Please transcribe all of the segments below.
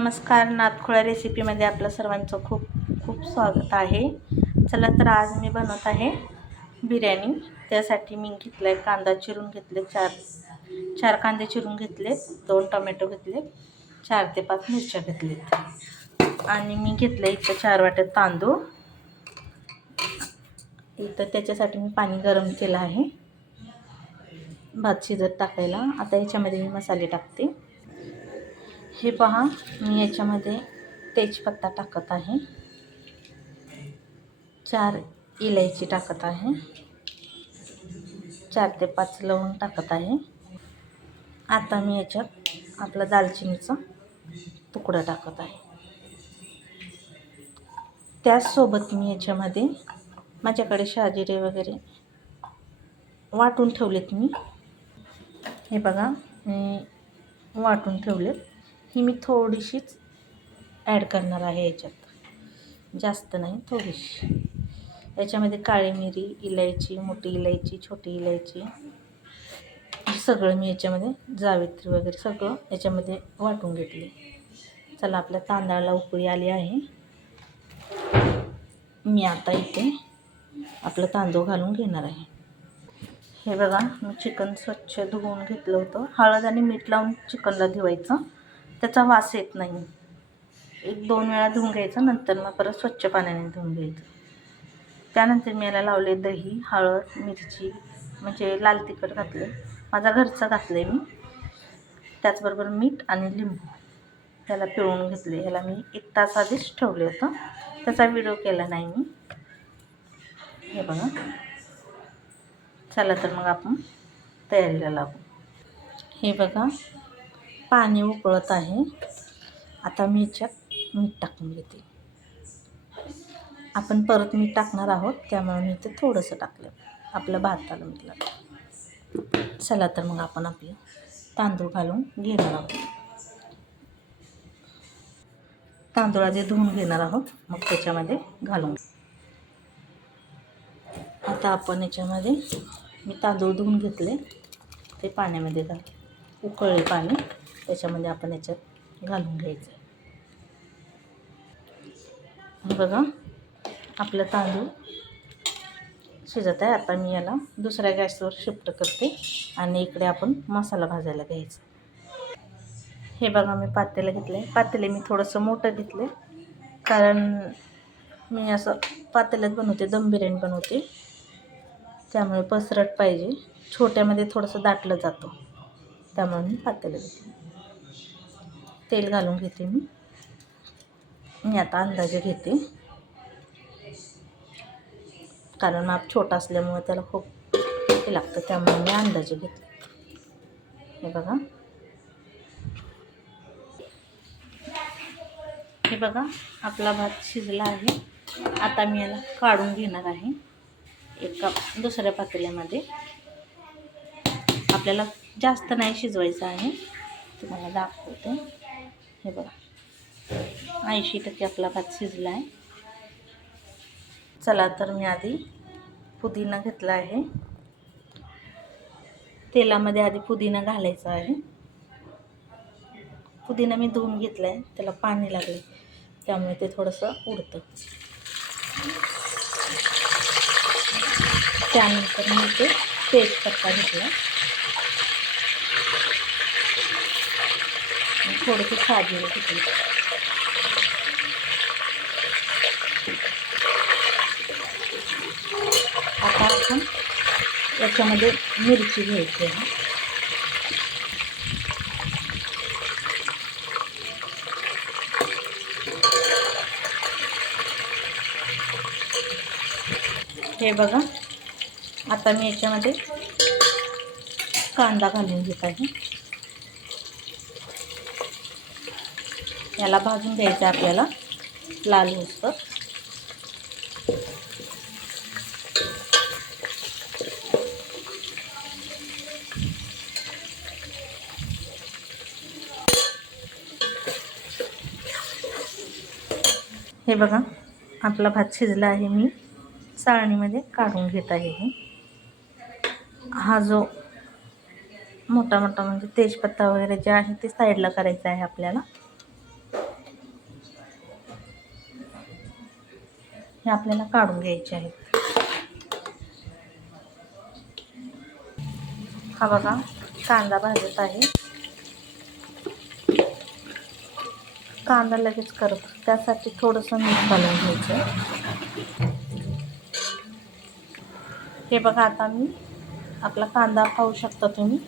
नमस्कार नातखोळा रेसिपीमध्ये आपलं सर्वांचं खूप खूप स्वागत आहे. चला तर आज मी बनवत आहे बिर्याणी. त्यासाठी मी घेतलं आहे कांदा चिरून घेतले चार चार कांदे चिरून घेतले दोन टोमॅटो घेतले चार ते पाच मिरच्या घेतलेत. आणि मी घेतलं इथं चार वाट्यात तांदूळ. इथं त्याच्यासाठी मी पाणी गरम केलं आहे. भात शिजत टाकायला. आता याच्यामध्ये मी मसाले टाकते. हे पहा मी याच्यामध्ये तेजपत्ता टाकत आहे. चार इलायची टाकत आहे. चार ते पाच लवंग टाकत आहे. आता मी याच्यात आपला दालचिनीचा तुकडा टाकत आहे. त्याचसोबत मी याच्यामध्ये माझ्याकडे शहाजिरे वगैरे वाटून ठेवलेत मी. हे बघा मी वाटून ठेवलेत. ही मी थोडीशीच ॲड करणार आहे याच्यात. जास्त नाही थोडीशी. याच्यामध्ये काळी मिरी इलायची मोठी इलायची छोटी इलायची सगळं मी याच्यामध्ये जावित्री वगैरे सगळं याच्यामध्ये वाटून घेतले. चला आपल्या तांदळाला उकळी आली आहे. मी आता इथे आपलं तांदूळ घालून घेणार आहे. हे बघा मी चिकन स्वच्छ धुवून घेतलं होतं. हळद आणि मीठ लावून चिकनला धुवायचं. त्याचा वास येत नाही. एक दोन वेळा धुवून घ्यायचं नंतर मग परत स्वच्छ पाण्याने धुवून घ्यायचं. त्यानंतर मी याला लावले दही हळद मिरची म्हणजे लाल तिखट घातले माझा घरचा घातले मी. त्याचबरोबर मीठ आणि लिंबू त्याला पिळून घेतले. ह्याला मी एक तास आधीच ठेवले होतं. त्याचा व्हिडिओ केला नाही मी. हे बघा. चला तर मग आपण तयारीला लागू. हे बघा. पाणी उकळत आहे. आता मी याच्यात मीठ टाकून घेते. आपण परत मीठ टाकणार आहोत त्यामुळे मी ते थोडंसं टाकलं. आपलं भाताला मीठ लागलं चला तर मग आपण आपलं तांदूळ घालून घेणार आहोत. तांदूळ आधी धुवून घेणार आहोत मग त्याच्यामध्ये घालून. आता आपण याच्यामध्ये मी तांदूळ धुवून घेतले. ते पाण्यामध्ये घाल उकळले पाणी. त्याच्यामध्ये आपण याच्यात घालून घ्यायचं. बघा आपलं तांदूळ शिजत आहे. आता मी याला दुसऱ्या गॅसवर शिफ्ट करते आणि इकडे आपण मसाला भाजायला घ्यायचा. हे बघा मी पातेलं घेतलं आहे पातेले मी थोडंसं मोठं घेतलं कारण मी असं पातेल्यात बनवते दम बिर्याणी बनवते. त्यामुळे पसरट पाहिजे. छोट्यामध्ये थोडंसं दाटलं जातं. त्यामुळे मी पातेलं घेतलं तेल घालून घेते मी. मी आता अंदाजे घेते. कारण माप छोटा असल्यामुळे त्याला खूप हे लागतं त्यामुळे मी अंदाजे घेते. हे बघा. हे बघा आपला भात शिजला आहे. आता मी याला काढून घेणार आहे. एका दुसऱ्या पातेल्यामध्ये. आपल्याला जास्त नाही शिजवायचं आहे. तुम्हाला दाखवते. हे बघा. ऐंशी टक्के आपला भात शिजला आहे चला तर मी आधी पुदिना घेतला आहे. तेलामध्ये आधी पुदिना घालायचा आहे. पुदिना मी धुवून घेतला आहे त्याला पाणी लागले त्यामुळे ते थोडंसं उडतं. त्यानंतर मी ते तेजपत्ता घेतला थोडंसं साजीर तिथे आता आपण याच्यामध्ये मिरची घ्यायची आहे. हे बघा आता मी याच्यामध्ये कांदा घालून घेत आहे. याला भाजून घ्यायचं आहे आपल्याला लाल होसतर हे बघा आपला भात शिजला आहे मी. चाळणीमध्ये काढून घेत आहे हे. हा जो मोठा मोठा म्हणजे तेजपत्ता वगैरे जे आहे ते साईडला करायचं आहे आपल्याला. हे आपल्याला काढून घ्यायचे आहेत. हा बघा कांदा भाजत आहे. कांदा लगेच करत त्यासाठी थोडंसं मीठ घालून घ्यायचं. हे बघा आता मी आपला कांदा खाऊ शकता तुम्ही.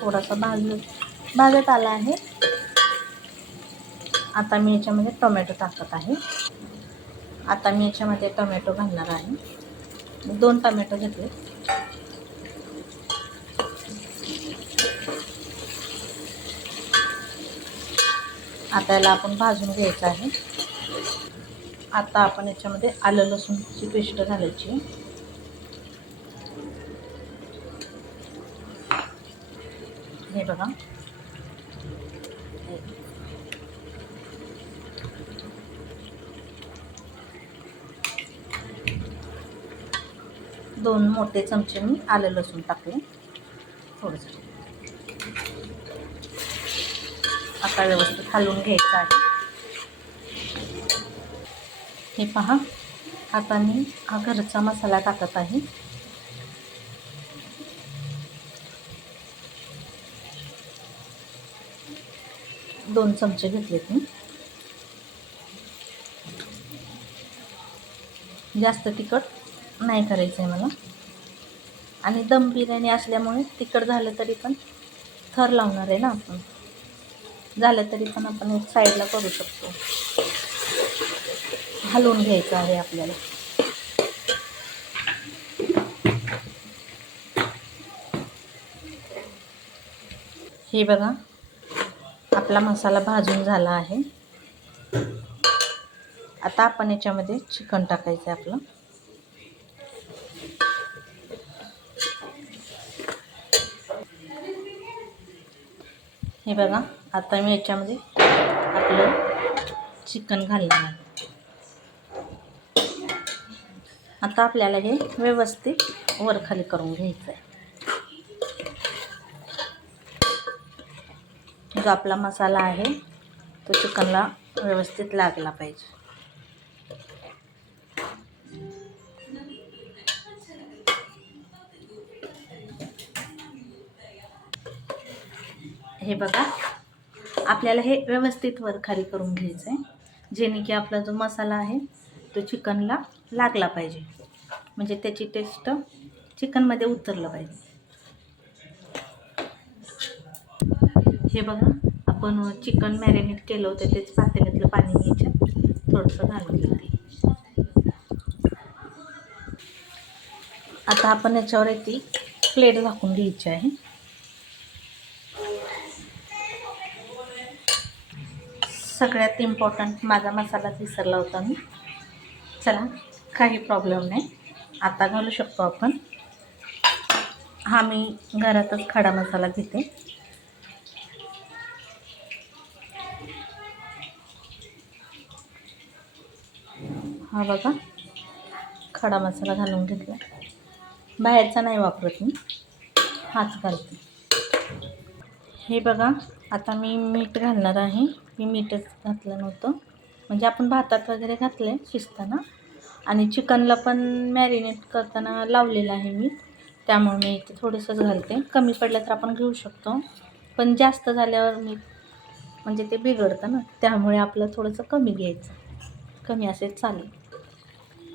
थोडासा भाजून भाजत आला आहे. आता मी याच्यामध्ये टोमॅटो टाकत आहे. आता मी याच्यामध्ये टोमॅटो घालणार आहे. दोन टोमॅटो घेतले आता याला आपण भाजून घ्यायचं आहे. आता आपण याच्यामध्ये आलं लसूणची पेस्ट घालायची. हे बघा. दोन मोठे चमचे मी आलं लसूण टाकले. थोडंसं. आता व्यवस्थित हलवून घ्यायचं आहे. हे पहा आता मी हा घरचा मसाला टाकत आहे. दोन चमचे घेतलेत मी. जास्त तिखट नाही करायचं आहे मला. आणि दम बिर्याणी असल्यामुळे तिखट झालं तरी पण थर लावणार आहे ना आपण. झालं तरी पण आपण एक साईडला करू शकतो. हलवून घ्यायचं आहे आपल्याला. हे बघा आपला मसाला भाजून झाला आहे. आता आपण याच्यामध्ये चिकन टाकायचं आहे आपलं. हे बघा आता मी याच्यामध्ये आपलं चिकन घालणार आहे. आता आपल्याला हे व्यवस्थित वरखाली करून घ्यायचं आहे जो आपला मसाला आहे तो चिकनला व्यवस्थित लागला पाहिजे. हे बघा. आपल्याला हे व्यवस्थित वरखाली करून घ्यायचं आहे जेणे की आपला जो मसाला आहे तो चिकनला लागला पाहिजे. म्हणजे त्याची टेस्ट चिकनमध्ये उतरलं पाहिजे. हे बघा आपण चिकन मॅरिनेट केलं होतं तेच पातेल्यातलं पाणी घ्यायचं. थोडंसं घालून घेते. आता आपण याच्यावर ती प्लेट झाकून घ्यायची आहे. सगळ्यात इम्पॉर्टंट माझा मसाला विसरला होता मी. चला काही प्रॉब्लेम नाही. आता घालू शकतो आपण. हा मी घरातच खडा मसाला घेते. हा बघा खडा मसाला घालून घेतला. बाहेरचा नाही वापरत मी. हाच घालते. हे बघा आता मी मीठ घालणार आहे. मी मीठच घातलं नव्हतं. म्हणजे आपण भातात वगैरे घातलं आहे शिजताना. आणि चिकनला पण मॅरिनेट करताना लावलेलं आहे मी. त्यामुळे मी इथे थोडंसंच घालते. कमी पडलं तर आपण घेऊ शकतो. पण जास्त झाल्यावर मी म्हणजे ते बिघडतं ना. त्यामुळे आपलं थोडंसं कमी घ्यायचं. कमी असेल चालेल.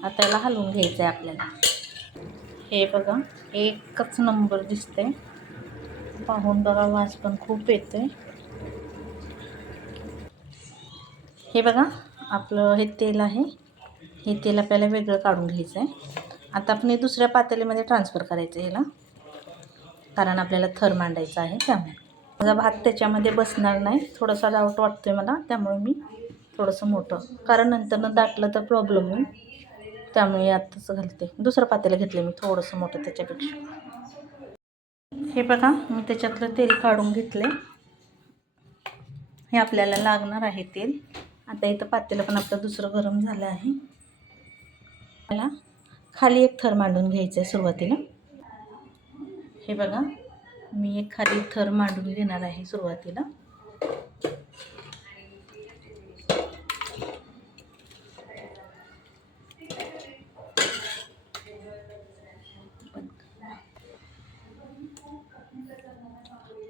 आता याला हलवून घ्यायचं आहे आपल्याला. हे बघा एकच नंबर दिसते पाहून बघा वास पण खूप येतो आहे हे बघा आपलं हे तेल आहे. हे तेल आपल्याला वेगळं काढून घ्यायचं आहे आता आपण हे दुसऱ्या पातेलीमध्ये ट्रान्सफर करायचं आहे याला. कारण आपल्याला थर मांडायचा आहे त्यामुळे. माझा भात त्याच्यामध्ये बसणार नाही. थोडासा डाऊट वाटतो आहे मला त्यामुळे मी थोडंसं मोठं. कारण नंतरनं दाटलं तर प्रॉब्लेम होईल. त्यामुळे आत्ताच घालते. दुसरं पातेलं घेतलं मी थोडंसं मोठं त्याच्यापेक्षा. हे बघा मी त्याच्यातलं तेल काढून घेतले हे आपल्याला लागणार आहे तेल. आता इथं पातेलं पण आपलं दुसरं गरम झालं आहे. मला खाली एक थर मांडून घ्यायचं आहे सुरुवातीला. हे बघा मी एक खाली थर मांडून घेणार आहे सुरुवातीला.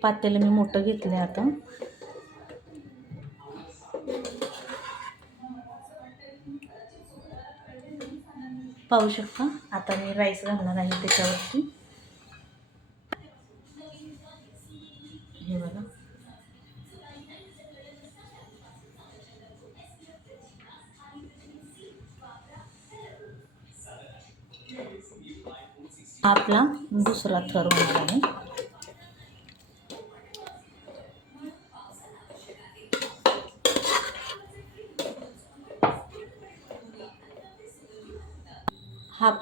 पातेलं मी मोठं घेतलं आहे आता. पाहू शकता. आता मी राईस घालणार आहे त्याच्यावरती. हे बघा. आपला दुसरा थर होणार आहे.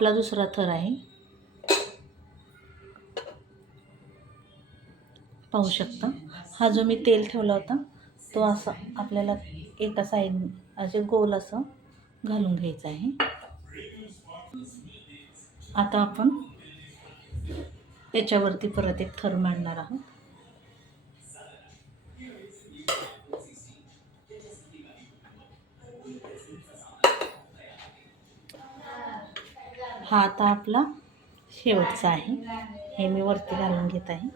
आपला दुसरा थर आहे. पाहू शकता. हा जो मी तेल ठेवला होता तो असा आपल्याला एका साईड असे गोल असं घालून घ्यायचं आहे. आता आपण त्याच्यावरती परत एक थर मांडणार आहोत. हा आता आपला शेवटचा आहे. हे मी वरती घालून घेत आहे.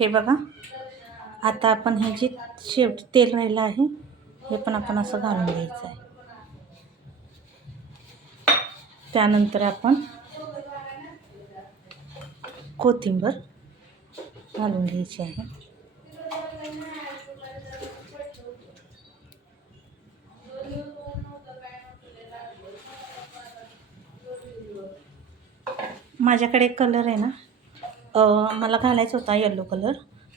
हे बघा. आता आपण हे जे शेवट तेल राहिलं आहे हे पण आपण असं घालून घ्यायचं आहे. त्यानंतर आपण कोथिंबर घालून घ्यायची आहे. माझ्याकडे एक कलर आहे ना. मला घालायचा होता येलो कलर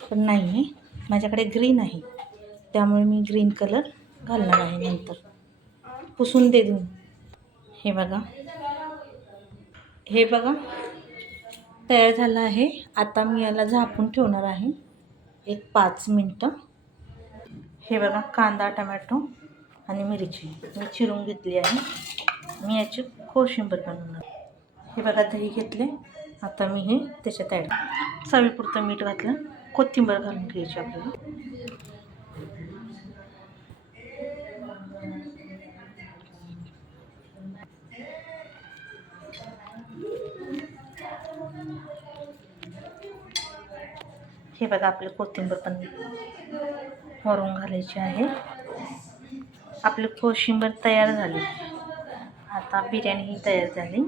पण नाही आहे माझ्याकडे ग्रीन आहे. त्यामुळे मी ग्रीन कलर घालणार आहे नंतर. पुसून दे देऊन हे बघा. हे बघा. तयार झालं आहे. आता मी याला झापून ठेवणार आहे. एक पाच मिनटं. हे बघा कांदा टमॅटो आणि मिरची. मी चिरून घेतली आहे. मी याची कोशिंबर बनवणार हे बघा दही घेतले. आता मी हे त्याच्यात ॲड चवीपुरतं मीठ घातलं. कोथिंबीर घालून घ्यायची आपल्याला. हे बघा आपलं कोथिंबीर पण वरून घालायची आहे. आपली कोशिंबीर तयार झाली. आता बिर्याणी ही तयार झाली.